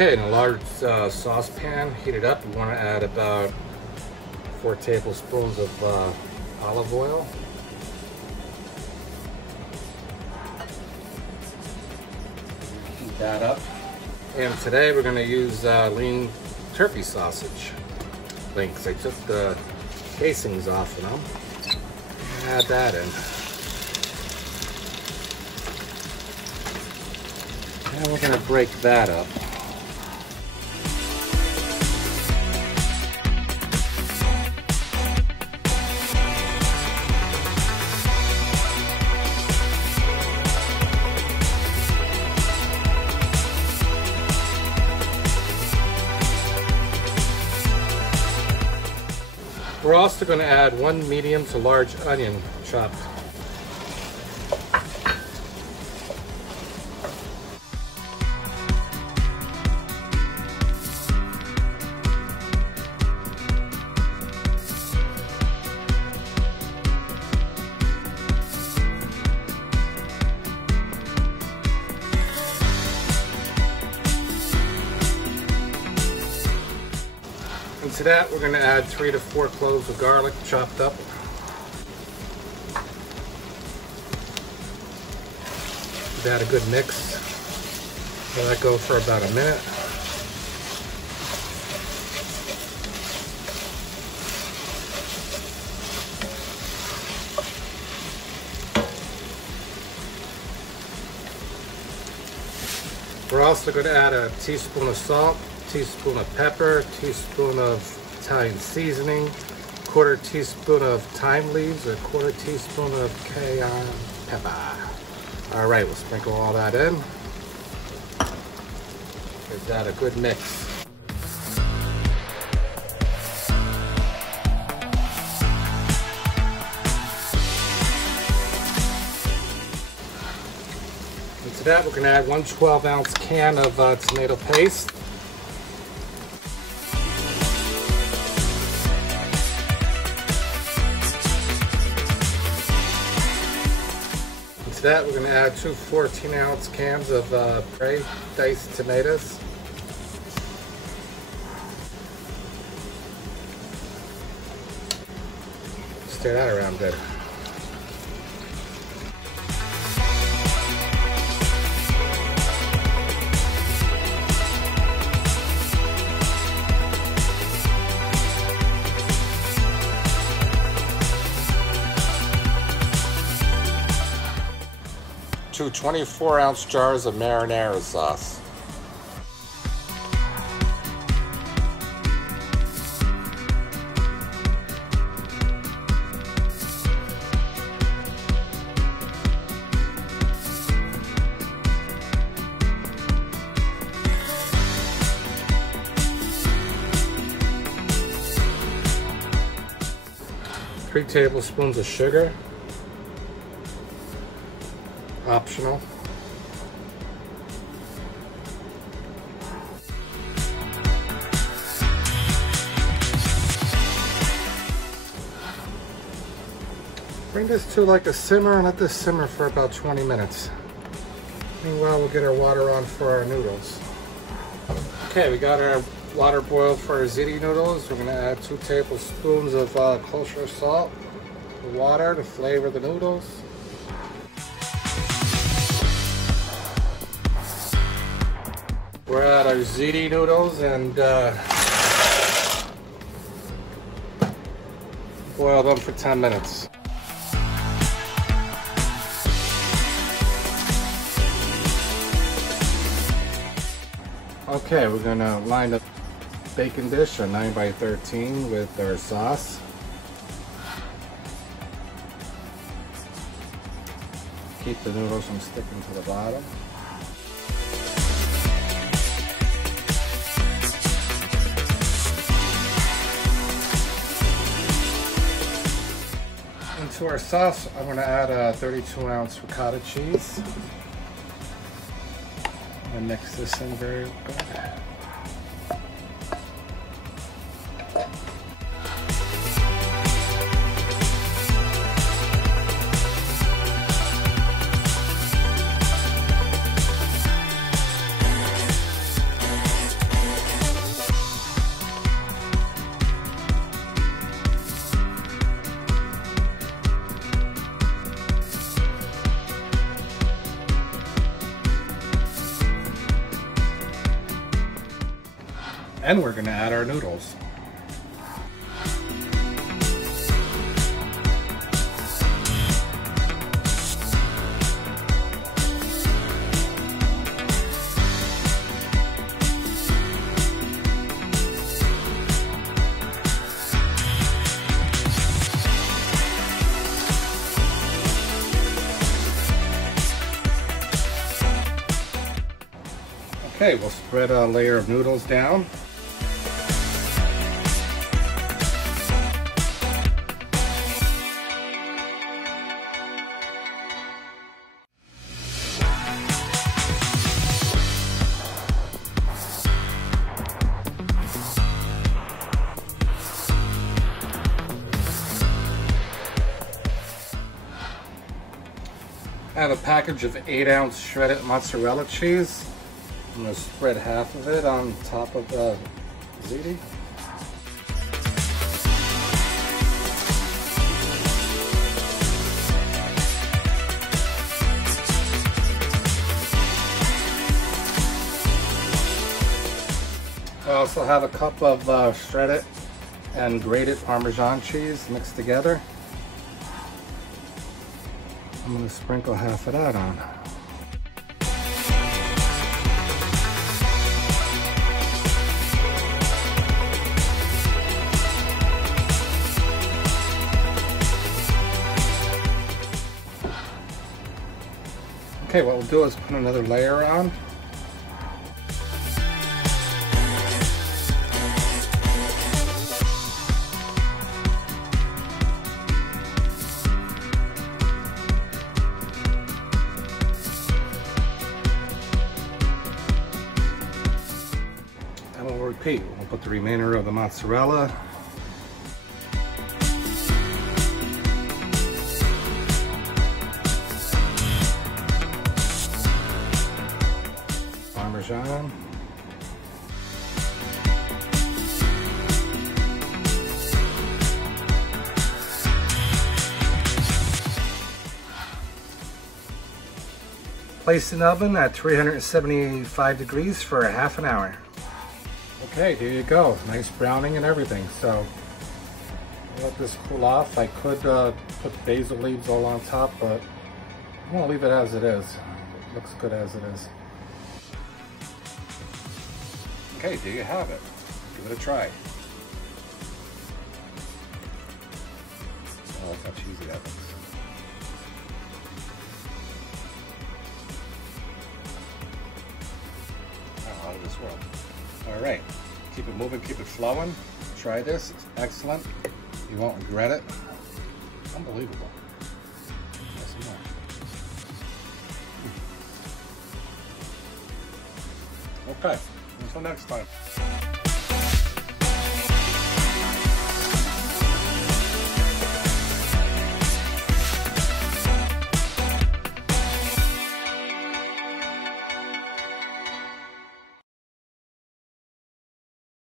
Okay, in a large saucepan, heat it up. You want to add about 4 tablespoons of olive oil. Heat that up. And today we're going to use lean turkey sausage links. I took the casings off of them. Add that in. And we're going to break that up. We're also going to add 1 medium to large onion chopped. And to that, we're going to add 3 to 4 cloves of garlic chopped up. Give that a good mix. Let that go for about a minute. We're also going to add a teaspoon of salt, teaspoon of pepper, teaspoon of Italian seasoning, 1/4 teaspoon of thyme leaves, a 1/4 teaspoon of cayenne pepper. All right, we'll sprinkle all that in. Give that a good mix. And to that, we're going to add 1 12-ounce can of tomato paste. To that, we're going to add 2 14-ounce cans of diced tomatoes. Stir that around good. Two 24-ounce jars of marinara sauce. Three tablespoons of sugar. Optional. Bring this to like a simmer and let this simmer for about 20 minutes. Meanwhile, we'll get our water on for our noodles. Okay, we got our water boiled for our ziti noodles. We're gonna add 2 tablespoons of kosher salt, water to flavor the noodles. We're at our ziti noodles and boil them for 10 minutes. Okay, we're gonna line the baking dish, a 9 by 13 with our sauce. Keep the noodles from sticking to the bottom. To our sauce, I'm going to add a 32-ounce ricotta cheese and mix this in very good. And we're gonna add our noodles. Okay, we'll spread a layer of noodles down. I have a package of 8-ounce shredded mozzarella cheese. I'm going to spread half of it on top of the ziti. I also have a cup of shredded and grated Parmesan cheese mixed together. I'm going to sprinkle half of that on. Okay, what we'll do is put another layer on. And we'll repeat. We'll put the remainder of the mozzarella. Parmesan. Place in the oven at 375 degrees for a half an hour. Okay, here you go. Nice browning and everything. So let this cool off. I could put basil leaves all on top, but I'm gonna leave it as it is. It looks good as it is. Okay, there you have it. Give it a try. Oh, look how cheesy that looks. Oh, out of this world. All right, keep it moving, keep it flowing. Try this, it's excellent. You won't regret it. Unbelievable. Try some more. Okay. Until next time.